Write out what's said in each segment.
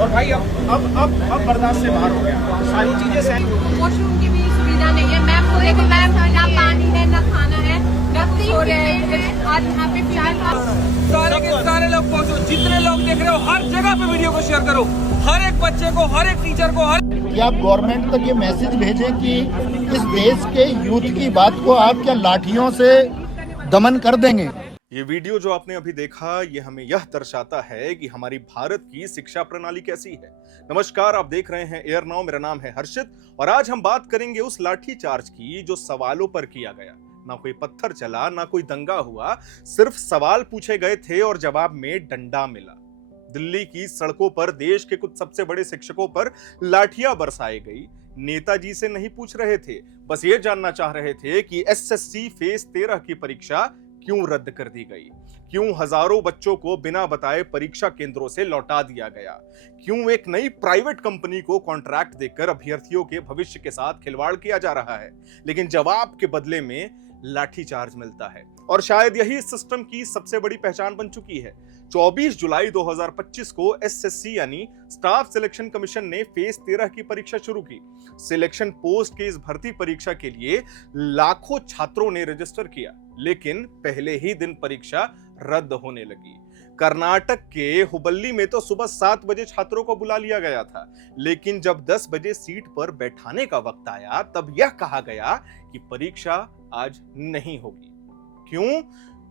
और भाई अब बर्दाश्त से बाहर हो गया, सारी चीजें सही। वॉशरूम की भी सुविधा नहीं है मैम, पूरे को मैम ना पानी है ना खाना है ना कुछ हो रहा है। आज यहाँ पे सारे के सारे लोग पहुंचो, जितने लोग देख रहे हो हर जगह पे वीडियो को शेयर करो, हर एक बच्चे को, हर एक टीचर को, हर कि आप गवर्नमेंट तक ये मैसेज भेजें कि इस देश के यूथ की बात को आप क्या लाठियों से दमन कर देंगे। ये वीडियो जो आपने अभी देखा, ये हमें यह दर्शाता है कि हमारी भारत की शिक्षा प्रणाली कैसी है। नमस्कार, आप देख रहे हैं एयर नाउ, मेरा नाम है हर्षित और आज हम बात करेंगे उस लाठी चार्ज की जो सवालों पर किया गया। ना कोई पत्थर चला, ना कोई दंगा हुआ, सिर्फ सवाल पूछे गए थे और जवाब में डंडा मिला। दिल्ली की सड़कों पर देश के कुछ सबसे बड़े शिक्षकों पर लाठियां बरसाई गई। नेताजी से नहीं पूछ रहे थे, बस ये जानना चाह रहे थे कि एसएससी फेज 13 की परीक्षा क्यों रद्द कर दी गई, क्यों हजारों बच्चों को बिना बताए परीक्षा केंद्रों से लौटा दिया गया, क्यों एक नई प्राइवेट कंपनी को कॉन्ट्रैक्ट देकर अभ्यर्थियों के भविष्य के साथ खिलवाड़ किया जा रहा है, लेकिन जवाब के बदले में लाठीचार्ज मिलता है। और शायद यही इस सिस्टम की सबसे बड़ी पहचान बन चुकी है। 24 जुलाई 2025 को एसएससी यानी स्टाफ सिलेक्शन कमीशन ने फेज 13 की परीक्षा शुरू की। सिलेक्शन पोस्ट की इस भर्ती परीक्षा के लिए लाखों छात्रों ने रजिस्टर किया, लेकिन पहले ही दिन परीक्षा रद्द होने लगी। कर्नाटक के हुबल्ली में तो सुबह 7 बजे छात्रों को बुला लिया गया था, लेकिन जब 10 बजे सीट पर बैठाने का वक्त आया तब यह कहा गया कि परीक्षा आज नहीं होगी। क्यों?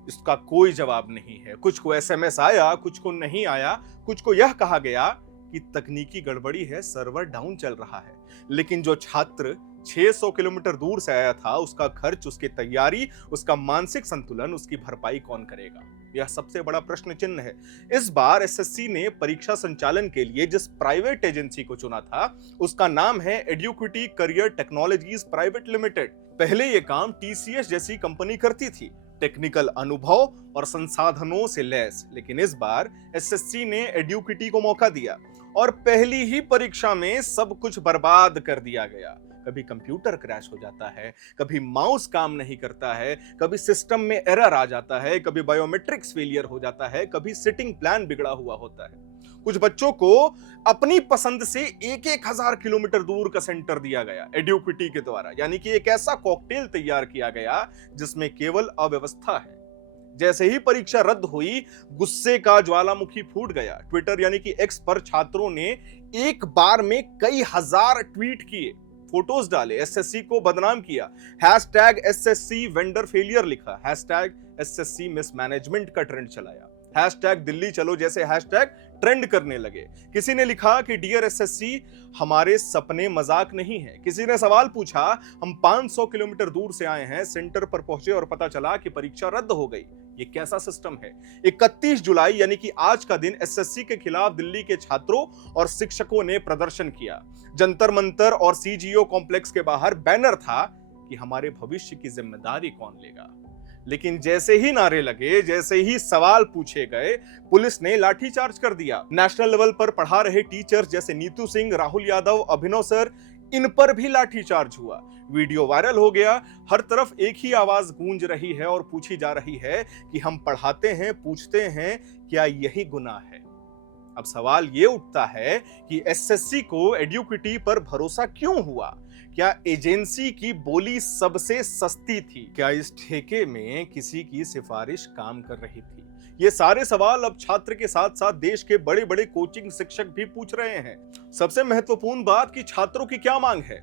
इसका कोई जवाब नहीं है। कुछ को एसएमएस आया, कुछ को नहीं आया, कुछ को यह कहा गया कि तकनीकी गड़बड़ी है, सर्वर डाउन चल रहा है। लेकिन जो छात्र 600 किलोमीटर दूर से आया था, उसका खर्च, उसकी तैयारी, उसका मानसिक संतुलन, उसकी भरपाई कौन करेगा? यह सबसे बड़ा प्रश्न चिन्ह है। इस बार एसएससी ने परीक्षा संचालन के लिए जिस प्राइवेट एजेंसी को चुना था, उसका नाम है एड्यूक्विटी करियर टेक्नोलॉजीज प्राइवेट लिमिटेड। पहले यह काम टीसीएस जैसी कंपनी करती थी, टेक्निकल अनुभव और संसाधनों से लैस। लेकिन इस बार एसएससी ने एड्यूक्विटी को मौका दिया और पहली ही परीक्षा में सब कुछ बर्बाद कर दिया गया। कभी कंप्यूटर क्रैश हो जाता है, कभी माउस काम नहीं करता है, कभी सिस्टम में एरर आ जाता है, कभी बायोमेट्रिक्स फेलियर हो जाता है, कभी सिटिंग प्लान बिगड़ा हुआ होता है। कुछ बच्चों को अपनी पसंद से 1,000 किलोमीटर दूर का सेंटर दिया गया एड्यूक्विटी के द्वारा, यानी कि एक ऐसा कॉकटेल तैयार किया गया जिसमें केवल अव्यवस्था है। जैसे ही परीक्षा रद्द हुई, गुस्से का ज्वालामुखी फूट गया। ट्विटर यानी कि एक्स पर छात्रों ने एक बार में कई हजार ट्वीट किए, फोटोज डाले, एसएससी को बदनाम किया, #SSC वेंडर फेलियर लिखा, #SSC मिसमैनेजमेंट का ट्रेंड चलाया, #दिल्ली चलो जैसे हैशटैग ट्रेंड करने लगे। किसी ने लिखा कि डियर एसएससी, हमारे सपने मजाक नहीं है। किसी ने सवाल पूछा, हम 500 किलोमीटर दूर से आए हैं, सेंटर पर पहुंचे और पता चला कि परीक्षा रद्द हो गई। ये कैसा सिस्टम है? 31 जुलाई यानी कि आज का दिन एसएससी के खिलाफ दिल्ली के छात्रों और शिक्षकों ने प्रदर्शन किया। जंतर मंतर और सीजीओ कॉम्प्लेक्स के बाहर बैनर था कि हमारे भविष्य की जिम्मेदारी कौन लेगा। लेकिन जैसे ही नारे लगे, जैसे ही सवाल पूछे गए, पुलिस ने लाठीचार्ज कर दिया। नेशनल लेवल पर पढ़ा रहे टीचर्स जैसे नीतू सिंह, राहुल यादव, अभिनव सर, इन पर भी लाठीचार्ज हुआ। वीडियो वायरल हो गया। हर तरफ एक ही आवाज गूंज रही है और पूछी जा रही है कि हम पढ़ाते हैं, पूछते हैं, क्या यही गुनाह है? अब सवाल ये उठता है कि एसएससी को एड्यूक्विटी पर भरोसा क्यों हुआ? क्या एजेंसी की बोली सबसे सस्ती थी? क्या इस ठेके में किसी की सिफारिश काम कर रही थी? ये सारे सवाल अब छात्र के साथ साथ देश के बड़े बड़े कोचिंग शिक्षक भी पूछ रहे हैं। सबसे महत्वपूर्ण बात कि छात्रों की क्या मांग है?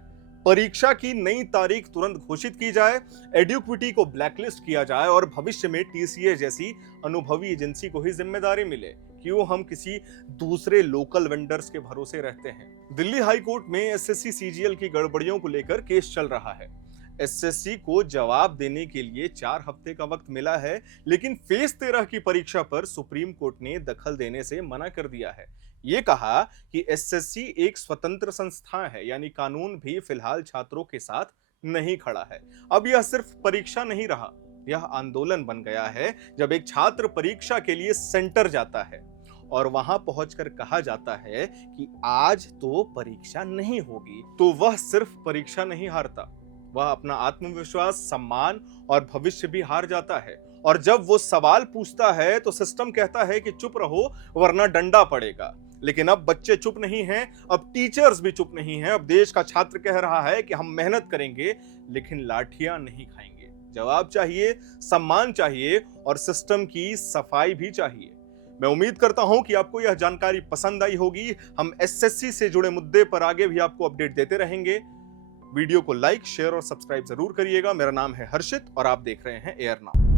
परीक्षा की नई तारीख तुरंत घोषित की जाए, एड्यूक्विटी को ब्लैकलिस्ट किया जाए और भविष्य में टीसीएस जैसी अनुभवी एजेंसी को ही जिम्मेदारी मिले। क्यों हम किसी दूसरे लोकल वेंडर्स के भरोसे रहते हैं? दिल्ली हाई कोर्ट में एसएससी सीजीएल की गड़बड़ियों को लेकर केस चल रहा है। एसएससी को जवाब देने के लिए 4 हफ्ते का वक्त मिला है, लेकिन फेज 13 की परीक्षा पर सुप्रीम कोर्ट ने दखल देने से मना कर दिया है। ये कहा कि एसएससी एक स्वतंत्र संस्था है, यानी कानून भी फिलहाल छात्रों के साथ नहीं खड़ा है। अब यह सिर्फ परीक्षा नहीं रहा, यह आंदोलन बन गया है। जब एक छात्र परीक्षा के लिए सेंटर जाता है और वहां पहुंचकर कहा जाता है कि आज तो परीक्षा नहीं होगी, तो वह सिर्फ परीक्षा नहीं हारता, वह अपना आत्मविश्वास, सम्मान और भविष्य भी हार जाता है। और जब वो सवाल पूछता है तो सिस्टम कहता है कि चुप रहो वरना डंडा पड़ेगा। लेकिन अब बच्चे चुप नहीं हैं, अब टीचर्स भी चुप नहीं हैं। अब देश का छात्र कह रहा है कि हम मेहनत करेंगे लेकिन लाठियां नहीं खाएंगे। जवाब चाहिए, सम्मान चाहिए और सिस्टम की सफाई भी चाहिए। मैं उम्मीद करता हूं कि आपको यह जानकारी पसंद आई होगी। हम एसएससी से जुड़े मुद्दे पर आगे भी आपको अपडेट देते रहेंगे। वीडियो को लाइक, शेयर और सब्सक्राइब जरूर करिएगा। मेरा नाम है हर्षित और आप देख रहे हैं एयर नाउ।